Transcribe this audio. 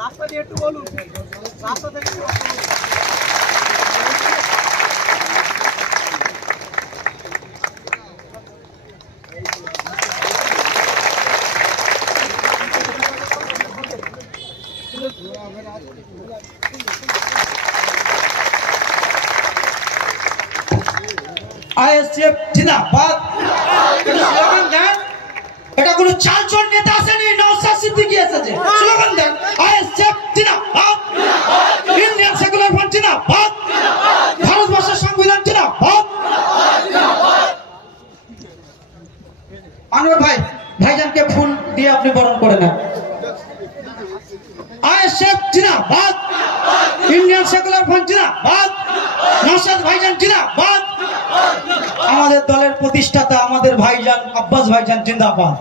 রাস্তা দিয়ে একটু বলুন, রাস্তা থেকে আইএসএফ জিন্দাবাদ। স্লোগান দেন। এটা কোনো চালচল নেতা আসেনি, নওশাদ সিদ্দিকী এসেছে। স্লোগান দেন, আইএসএফ জিন্দাবাদ, ইন্ডিয়ান সেকুলার ফ্রন্ট জিন্দাবাদ, ভারতবর্ষের সংবিধান জিন্দাবাদ। আনোয়ার ভাই, ভাইজানকে ফুল দিয়ে আপনি বরণ করে নেন। আইএসএফ জিন্দাবাদ, ইন্ডিয়ান সেকুলার ফ্রন্ট জিন্দাবাদ, নওশাদ ভাইজান জিন্দাবাদ। আমাদের দলের প্রতিষ্ঠাতা আমাদের ভাইজান আব্বাস ভাইজান জিন্দাবাদ।